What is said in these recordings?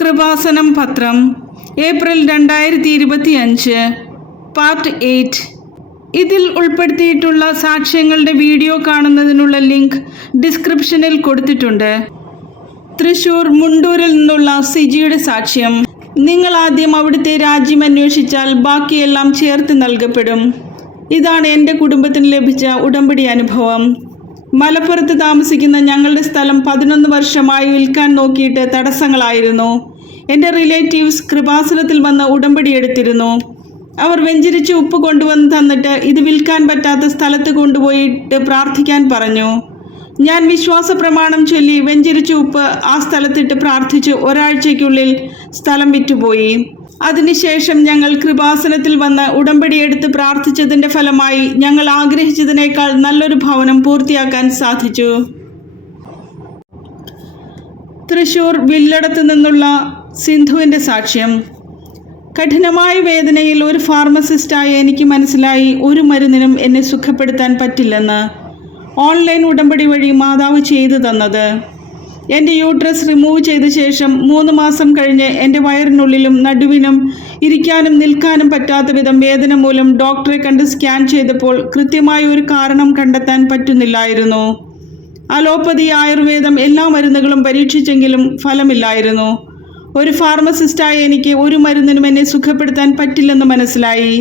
കൃപാസനം പത്രം April 2025 part 8. ഇതിൽ ഉൾപ്പെടുത്തിയിട്ടുള്ള സാക്ഷ്യങ്ങളുടെ വീഡിയോ കാണുന്നതിനുള്ള ലിങ്ക് ഡിസ്ക്രിപ്ഷനിൽ കൊടുത്തിട്ടുണ്ട്. തൃശൂർ മുണ്ടൂരിൽ നിന്നുള്ള സിജിയുടെ സാക്ഷ്യം. നിങ്ങൾ ആദ്യം അവിടുത്തെ രാജ്യം അന്വേഷിച്ചാൽ ബാക്കിയെല്ലാം ചേർത്ത് നൽകപ്പെടും. ഇതാണ് എൻ്റെ കുടുംബത്തിന് ലഭിച്ച ഉടമ്പടി അനുഭവം. മലപ്പുറത്ത് താമസിക്കുന്ന ഞങ്ങളുടെ സ്ഥലം 11 വർഷമായി വിൽക്കാൻ നോക്കിയിട്ട് തടസ്സങ്ങളായിരുന്നു. എൻ്റെ റിലേറ്റീവ്സ് കൃപാസനത്തിൽ വന്ന് ഉടമ്പടി എടുത്തിരുന്നു. അവർ വെഞ്ചരിച്ച് ഉപ്പ് കൊണ്ടുവന്ന് തന്നിട്ട് ഇത് വിൽക്കാൻ പറ്റാത്ത സ്ഥലത്ത് കൊണ്ടുപോയിട്ട് പ്രാർത്ഥിക്കാൻ പറഞ്ഞു. ഞാൻ വിശ്വാസ പ്രമാണം ചൊല്ലി വെഞ്ചരിച്ച ഉപ്പ് ആ സ്ഥലത്തിട്ട് പ്രാർത്ഥിച്ച് ഒരാഴ്ചയ്ക്കുള്ളിൽ സ്ഥലം വിറ്റുപോയി. അതിനുശേഷം ഞങ്ങൾ കൃപാസനത്തിൽ വന്ന് ഉടമ്പടി എടുത്ത് പ്രാർത്ഥിച്ചതിൻ്റെ ഫലമായി ഞങ്ങൾ ആഗ്രഹിച്ചതിനേക്കാൾ നല്ലൊരു ഭവനം പൂർത്തിയാക്കാൻ സാധിച്ചു. തൃശൂർ വില്ലടത്ത് നിന്നുള്ള സിന്ധുവിൻ്റെ സാക്ഷ്യം. കഠിനമായ വേദനയിൽ ഒരു ഫാർമസിസ്റ്റായ എനിക്ക് മനസ്സിലായി ഒരു മരുന്നിനും എന്നെ സുഖപ്പെടുത്താൻ പറ്റില്ലെന്ന്. ഓൺലൈൻ ഉടമ്പടി വഴി മാതാവ് ചെയ്തു തന്നത്. എൻ്റെ യൂട്രസ് റിമൂവ് ചെയ്ത ശേഷം 3 മാസം കഴിഞ്ഞ് എൻ്റെ വയറിനുള്ളിലും നടുവിനും ഇരിക്കാനും നിൽക്കാനും പറ്റാത്ത വിധം വേദന മൂലം ഡോക്ടറെ കണ്ട് സ്കാൻ ചെയ്തപ്പോൾ കൃത്യമായ ഒരു കാരണം കണ്ടെത്താൻ പറ്റുന്നില്ലായിരുന്നു. അലോപ്പതി, ആയുർവേദം എല്ലാ മരുന്നുകളും പരീക്ഷിച്ചെങ്കിലും ഫലമില്ലായിരുന്നു. ഒരു ഫാർമസിസ്റ്റായ എനിക്ക് ഒരു മരുന്നിനും എന്നെ സുഖപ്പെടുത്താൻ പറ്റില്ലെന്ന് മനസ്സിലായി.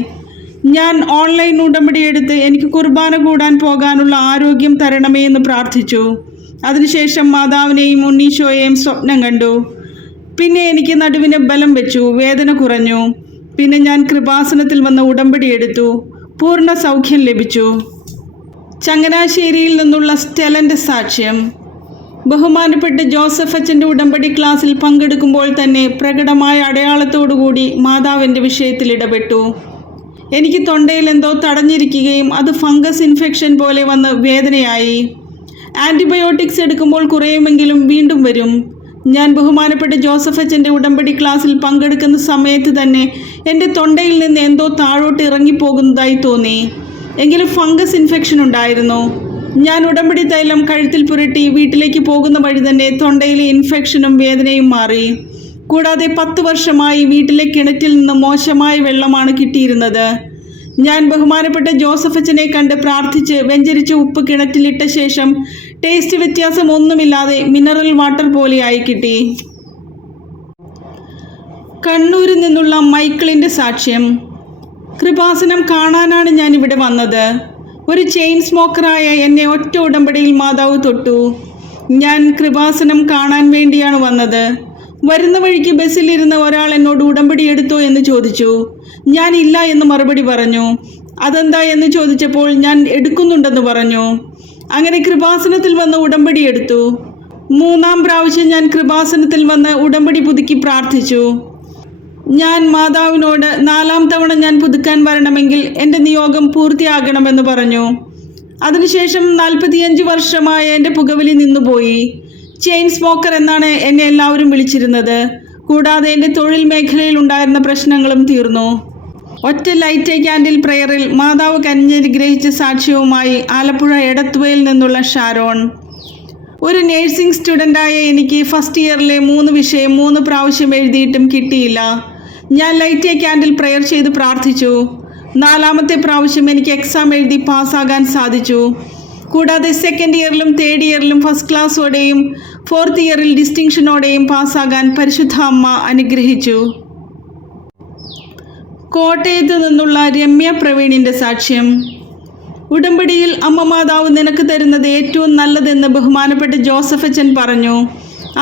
ഞാൻ ഓൺലൈൻ ഉടമ്പടി എടുത്ത് എനിക്ക് കുർബാന കൂടാൻ പോകാനുള്ള ആരോഗ്യം തരണമേ എന്ന് പ്രാർത്ഥിച്ചു. അതിനുശേഷം മാതാവിനെയും ഉണ്ണീശോയെയും സ്വപ്നം കണ്ടു. പിന്നെ എനിക്ക് നടുവിന് ബലം വെച്ചു, വേദന കുറഞ്ഞു. പിന്നെ ഞാൻ കൃപാസനത്തിൽ വന്ന് ഉടമ്പടി എടുത്തു. പൂർണ്ണ സൗഖ്യം ലഭിച്ചു. ചങ്ങനാശ്ശേരിയിൽ നിന്നുള്ള സ്റ്റെലൻ്റെ സാക്ഷ്യം. ബഹുമാനപ്പെട്ട ജോസഫ് അച്ഛൻ്റെ ഉടമ്പടി ക്ലാസ്സിൽ പങ്കെടുക്കുമ്പോൾ തന്നെ പ്രകടമായ അടയാളത്തോടുകൂടി മാതാവിൻ്റെ വിഷയത്തിൽ ഇടപെട്ടു. എനിക്ക് തൊണ്ടയിൽ എന്തോ തടഞ്ഞിരിക്കുകയും അത് ഫംഗസ് ഇൻഫെക്ഷൻ പോലെ വന്ന് വേദനയായി. ആൻറ്റിബയോട്ടിക്സ് എടുക്കുമ്പോൾ കുറയുമെങ്കിലും വീണ്ടും വരും. ഞാൻ ബഹുമാനപ്പെട്ട ജോസഫ് അച്ഛൻ്റെ ഉടമ്പടി ക്ലാസ്സിൽ പങ്കെടുക്കുന്ന സമയത്ത് തന്നെ എൻ്റെ തൊണ്ടയിൽ നിന്ന് എന്തോ താഴോട്ട് ഇറങ്ങിപ്പോകുന്നതായി തോന്നി. എങ്കിലും ഫംഗസ് ഇൻഫെക്ഷൻ ഉണ്ടായിരുന്നു. ഞാൻ ഉടമ്പടി തൈലം കഴുത്തിൽ പുരട്ടി വീട്ടിലേക്ക് പോകുന്ന വഴി തന്നെ തൊണ്ടയിലെ ഇൻഫെക്ഷനും വേദനയും മാറി. കൂടാതെ 10 വർഷമായി വീട്ടിലെ കിണറ്റിൽ നിന്ന് മോശമായ വെള്ളമാണ് കിട്ടിയിരുന്നത്. ഞാൻ ബഹുമാനപ്പെട്ട ജോസഫ് അച്ഛനെ കണ്ട് പ്രാർത്ഥിച്ച് വെഞ്ചരിച്ച ഉപ്പ് കിണറ്റിലിട്ട ശേഷം ടേസ്റ്റ് വ്യത്യാസം ഒന്നുമില്ലാതെ മിനറൽ വാട്ടർ പോലെയായി കിട്ടി. കണ്ണൂരിൽ നിന്നുള്ള മൈക്കിളിൻ്റെ സാക്ഷ്യം. കൃപാസനം കാണാനാണ് ഞാൻ ഇവിടെ വന്നത്. ഒരു ചെയിൻ സ്മോക്കറായ എന്നെ ഒറ്റ ഉടമ്പടിയിൽ മാതാവ് തൊട്ടു. ഞാൻ കൃപാസനം കാണാൻ വേണ്ടിയാണ് വന്നത്. വരുന്ന വഴിക്ക് ബസ്സിലിരുന്ന ഒരാൾ എന്നോട് ഉടമ്പടി എടുത്തോ എന്ന് ചോദിച്ചു. ഞാൻ ഇല്ല എന്ന് മറുപടി പറഞ്ഞു. അതെന്താ എന്ന് ചോദിച്ചപ്പോൾ ഞാൻ എടുക്കുന്നുണ്ടെന്ന് പറഞ്ഞു. അങ്ങനെ കൃപാസനത്തിൽ വന്ന് ഉടമ്പടി എടുത്തു. 3-ാം പ്രാവശ്യം ഞാൻ കൃപാസനത്തിൽ വന്ന് ഉടമ്പടി പുതുക്കി പ്രാർത്ഥിച്ചു. ഞാൻ മാതാവിനോട് 4-ാം തവണ ഞാൻ പുതുക്കാൻ വരണമെങ്കിൽ എൻ്റെ നിയോഗം പൂർത്തിയാകണമെന്ന് പറഞ്ഞു. അതിനുശേഷം 45 വർഷമായ എൻ്റെ പുകവലി നിന്നുപോയി. ചെയിൻ സ്മോക്കർ എന്നാണ് എന്നെ എല്ലാവരും വിളിച്ചിരുന്നത്. കൂടാതെ എൻ്റെ തൊഴിൽ മേഖലയിൽ ഉണ്ടായിരുന്ന പ്രശ്നങ്ങളും തീർന്നു. ഒറ്റ ലൈറ്റ് ക്യാൻഡിൽ പ്രയറിൽ മാതാവ് കനിഞ്ഞനുഗ്രഹിച്ച സാക്ഷ്യവുമായി ആലപ്പുഴ എടത്തുവയിൽ നിന്നുള്ള ഷാരോൺ. ഒരു നേഴ്സിംഗ് സ്റ്റുഡൻ്റായ എനിക്ക് ഫസ്റ്റ് ഇയറിലെ 3 വിഷയം 3 പ്രാവശ്യം എഴുതിയിട്ടും കിട്ടിയില്ല. ഞാൻ ലൈറ്റ് ക്യാൻഡിൽ പ്രയർ ചെയ്ത് പ്രാർത്ഥിച്ചു. 4-ാമത്തെ പ്രാവശ്യം എനിക്ക് എക്സാം എഴുതി പാസ്സാകാൻ സാധിച്ചു. കൂടാതെ 2nd ഇയറിലും 3rd ഇയറിലും ഫസ്റ്റ് ക്ലാസ്സോടെയും 4th ഇയറിൽ ഡിസ്റ്റിങ്ഷനോടെയും പാസ്സാകാൻ പരിശുദ്ധ അമ്മ അനുഗ്രഹിച്ചു. കോട്ടയത്ത് നിന്നുള്ള രമ്യ പ്രവീണിൻ്റെ സാക്ഷ്യം. ഉടമ്പടിയിൽ അമ്മ മാതാവ് നിനക്ക് തരുന്നത് ഏറ്റവും നല്ലതെന്ന് ബഹുമാനപ്പെട്ട ജോസഫ് അച്ഛൻ പറഞ്ഞു.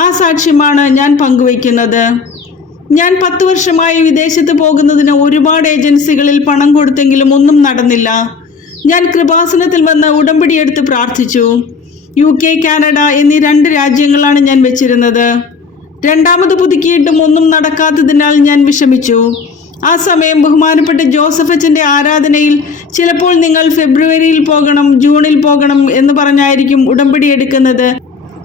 ആ സാക്ഷ്യമാണ് ഞാൻ പങ്കുവയ്ക്കുന്നത്. ഞാൻ 10 വർഷമായി വിദേശത്ത് പോകുന്നതിന് ഒരുപാട് ഏജൻസികളിൽ പണം കൊടുത്തെങ്കിലും ഒന്നും നടന്നില്ല. ഞാൻ കൃപാസനത്തിൽ വന്ന് ഉടമ്പടി എടുത്ത് പ്രാർത്ഥിച്ചു. UK, കാനഡ എന്നീ 2 രാജ്യങ്ങളാണ് ഞാൻ വെച്ചിരുന്നത്. 2ാമത് പുതുക്കിയിട്ടും ഒന്നും നടക്കാത്തതിനാൽ ഞാൻ വിഷമിച്ചു. ആ സമയം ബഹുമാനപ്പെട്ട ജോസഫ് അച്ഛൻ്റെ ആരാധനയിൽ ചിലപ്പോൾ നിങ്ങൾ ഫെബ്രുവരിയിൽ പോകണം, ജൂണിൽ പോകണം എന്ന് പറഞ്ഞായിരിക്കും ഉടമ്പടി എടുക്കുന്നത്.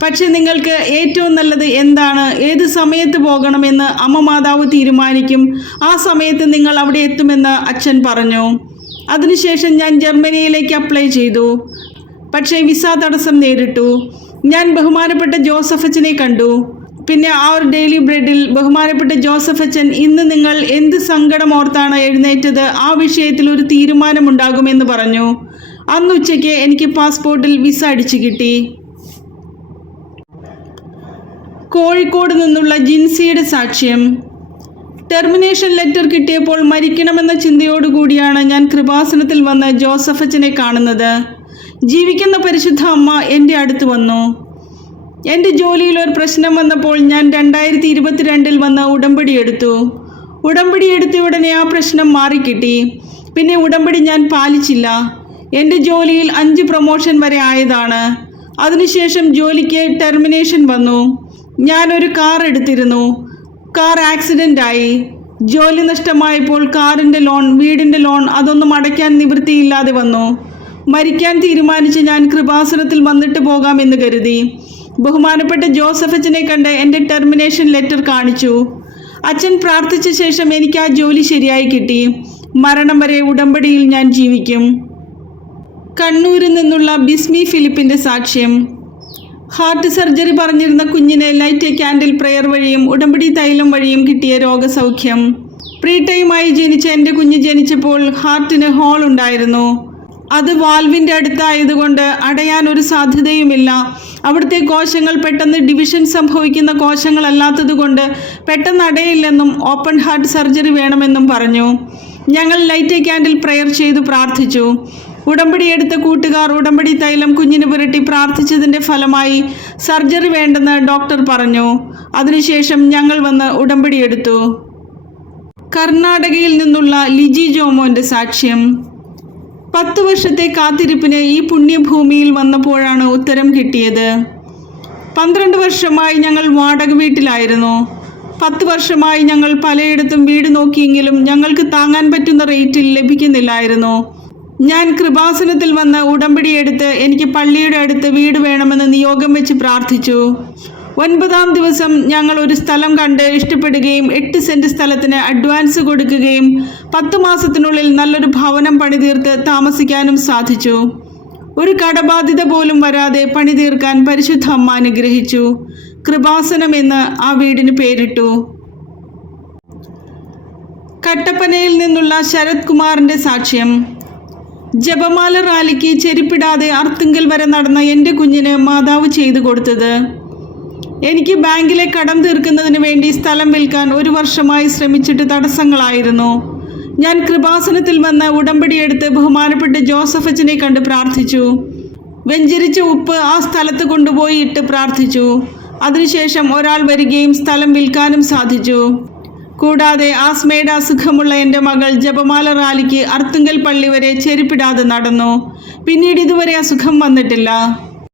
പക്ഷെ നിങ്ങൾക്ക് ഏറ്റവും നല്ലത് എന്താണ്, ഏത് സമയത്ത് പോകണമെന്ന് അമ്മ മാതാവ് തീരുമാനിക്കും. ആ സമയത്ത് നിങ്ങൾ അവിടെ എത്തുമെന്ന് അച്ഛൻ പറഞ്ഞു. അതിനുശേഷം ഞാൻ ജർമ്മനിയിലേക്ക് അപ്ലൈ ചെയ്തു. പക്ഷേ വിസ തടസ്സം നേരിട്ടു. ഞാൻ ബഹുമാനപ്പെട്ട ജോസഫ് അച്ഛനെ കണ്ടു. പിന്നെ അവർ ഡെയിലി ബ്രെഡിൽ ബഹുമാനപ്പെട്ട ജോസഫ് അച്ഛൻ, ഇന്ന് നിങ്ങൾ എന്ത് സങ്കടം ഓർത്താണ് എഴുന്നേറ്റത്, ആ വിഷയത്തിൽ ഒരു തീരുമാനമുണ്ടാകുമെന്ന് പറഞ്ഞു. അന്ന് ഉച്ചയ്ക്ക് എനിക്ക് പാസ്പോർട്ടിൽ വിസ അടിച്ചു കിട്ടി. കോഴിക്കോട് നിന്നുള്ള ജിൻസിയുടെ സാക്ഷ്യം. ടെർമിനേഷൻ ലെറ്റർ കിട്ടിയപ്പോൾ മരിക്കണമെന്ന ചിന്തയോടുകൂടിയാണ് ഞാൻ കൃപാസനത്തിൽ വന്ന് ജോസഫ് അച്ഛനെ കാണുന്നത്. ജീവിക്കുന്ന പരിശുദ്ധ അമ്മ എൻ്റെ അടുത്ത് വന്നു. എൻ്റെ ജോലിയിൽ ഒരു പ്രശ്നം വന്നപ്പോൾ ഞാൻ 2022 വന്ന് ഉടമ്പടി എടുത്തു. ഉടമ്പടി എടുത്ത ഉടനെ ആ പ്രശ്നം മാറിക്കിട്ടി. പിന്നെ ഉടമ്പടി ഞാൻ പാലിച്ചില്ല. എൻ്റെ ജോലിയിൽ 5 പ്രൊമോഷൻ വരെ ആയതാണ്. അതിനുശേഷം ജോലിക്ക് ടെർമിനേഷൻ വന്നു. ഞാനൊരു കാർ എടുത്തിരുന്നു. കാർ ആക്സിഡൻ്റായി. ജോലി നഷ്ടമായപ്പോൾ കാറിൻ്റെ ലോൺ, വീടിൻ്റെ ലോൺ അതൊന്നും അടയ്ക്കാൻ നിവൃത്തിയില്ലാതെ വന്നു. മരിക്കാൻ തീരുമാനിച്ച് ഞാൻ കൃപാസനത്തിൽ വന്നിട്ട് പോകാമെന്ന് കരുതി. ബഹുമാനപ്പെട്ട ജോസഫ് അച്ഛനെ കണ്ട് എൻ്റെ ടെർമിനേഷൻ ലെറ്റർ കാണിച്ചു. അച്ഛൻ പ്രാർത്ഥിച്ച ശേഷം എനിക്ക് ആ ജോലി ശരിയായി കിട്ടി. മരണം വരെ ഉടമ്പടിയിൽ ഞാൻ ജീവിക്കും. കണ്ണൂരിൽ നിന്നുള്ള ബിസ്മി ഫിലിപ്പിൻ്റെ സാക്ഷ്യം. ഹാർട്ട് സർജറി പറഞ്ഞിരുന്ന കുഞ്ഞിന് ലൈറ്റ് ക്യാൻഡിൽ പ്രയർ വഴിയും ഉടമ്പടി തൈലം വഴിയും കിട്ടിയ രോഗസൗഖ്യം. പ്രീ ടൈമായി ജനിച്ച എൻ്റെ കുഞ്ഞ് ജനിച്ചപ്പോൾ ഹാർട്ടിന് ഹോൾ ഉണ്ടായിരുന്നു. അത് വാൽവിൻ്റെ അടുത്തായതുകൊണ്ട് അടയാൻ ഒരു സാധ്യതയുമില്ല. അവിടുത്തെ കോശങ്ങൾ പെട്ടെന്ന് ഡിവിഷൻ സംഭവിക്കുന്ന കോശങ്ങളല്ലാത്തതുകൊണ്ട് പെട്ടെന്ന് അടയില്ലെന്നും ഓപ്പൺ ഹാർട്ട് സർജറി വേണമെന്നും പറഞ്ഞു. ഞങ്ങൾ ലൈറ്റ് ക്യാൻഡിൽ പ്രയർ ചെയ്തു പ്രാർത്ഥിച്ചു. ഉടമ്പടി എടുത്ത കൂട്ടുകാർ ഉടമ്പടി തൈലം കുഞ്ഞിന് പുരട്ടി പ്രാർത്ഥിച്ചതിൻ്റെ ഫലമായി സർജറി വേണ്ടെന്ന് ഡോക്ടർ പറഞ്ഞു. അതിനുശേഷം ഞങ്ങൾ വന്ന് ഉടമ്പടി എടുത്തു. കർണാടകയിൽ നിന്നുള്ള ലിജി ജോമോൻ്റെ സാക്ഷ്യം. 10 വർഷത്തെ കാത്തിരിപ്പിന് ഈ പുണ്യഭൂമിയിൽ വന്നപ്പോഴാണ് ഉത്തരം കിട്ടിയത്. 12 വർഷമായി ഞങ്ങൾ വാടക വീട്ടിലായിരുന്നു. 10 വർഷമായി ഞങ്ങൾ പലയിടത്തും വീട് നോക്കിയെങ്കിലും ഞങ്ങൾക്ക് താങ്ങാൻ പറ്റുന്ന റേറ്റിൽ ലഭിക്കുന്നില്ലായിരുന്നു. ഞാൻ കൃപാസനത്തിൽ വന്ന് ഉടമ്പടിയെടുത്ത് എനിക്ക് പള്ളിയുടെ അടുത്ത് വീട് വേണമെന്ന് നിയോഗം വെച്ച് പ്രാർത്ഥിച്ചു. 9ാം ദിവസം ഞങ്ങൾ ഒരു സ്ഥലം കണ്ട് ഇഷ്ടപ്പെടുകയും 8 സെൻറ്റ് സ്ഥലത്തിന് അഡ്വാൻസ് കൊടുക്കുകയും 10 മാസത്തിനുള്ളിൽ നല്ലൊരു ഭവനം പണിതീർത്ത് താമസിക്കാനും സാധിച്ചു. ഒരു കടബാധ്യത പോലും വരാതെ പണി തീർക്കാൻ പരിശുദ്ധ അമ്മ അനുഗ്രഹിച്ചു. കൃപാസനം എന്ന് ആ വീടിന് പേരിട്ടു. കട്ടപ്പനയിൽ നിന്നുള്ള ശരത് കുമാറിൻ്റെ സാക്ഷ്യം. ജപമാല റാലിക്ക് ചെരുപ്പിടാതെ അർത്തുങ്കൽ വരെ നടന്ന എൻ്റെ കുഞ്ഞിന് മാതാവ് ചെയ്തു കൊടുത്തത്. എനിക്ക് ബാങ്കിലെ കടം തീർക്കുന്നതിന് വേണ്ടി സ്ഥലം വിൽക്കാൻ 1 വർഷമായി ശ്രമിച്ചിട്ട് തടസ്സങ്ങളായിരുന്നു. ഞാൻ കൃപാസനത്തിൽ വന്ന് ഉടമ്പടിയെടുത്ത് ബഹുമാനപ്പെട്ട ജോസഫ് അച്ഛനെ കണ്ട് പ്രാർത്ഥിച്ചു. വെഞ്ചരിച്ച ഉപ്പ് ആ സ്ഥലത്ത് കൊണ്ടുപോയി ഇട്ട് പ്രാർത്ഥിച്ചു. അതിനുശേഷം ഒരാൾ വരികയും സ്ഥലം വിൽക്കാനും സാധിച്ചു. കൂടാതെ ആസ്മയുടെ അസുഖമുള്ള എൻ്റെ മകൾ ജപമാല റാലിക്ക് അർത്തുങ്കൽ പള്ളി വരെ ചെരുപ്പിടാതെ നടന്നു. പിന്നീട് ഇതുവരെ അസുഖം വന്നിട്ടില്ല.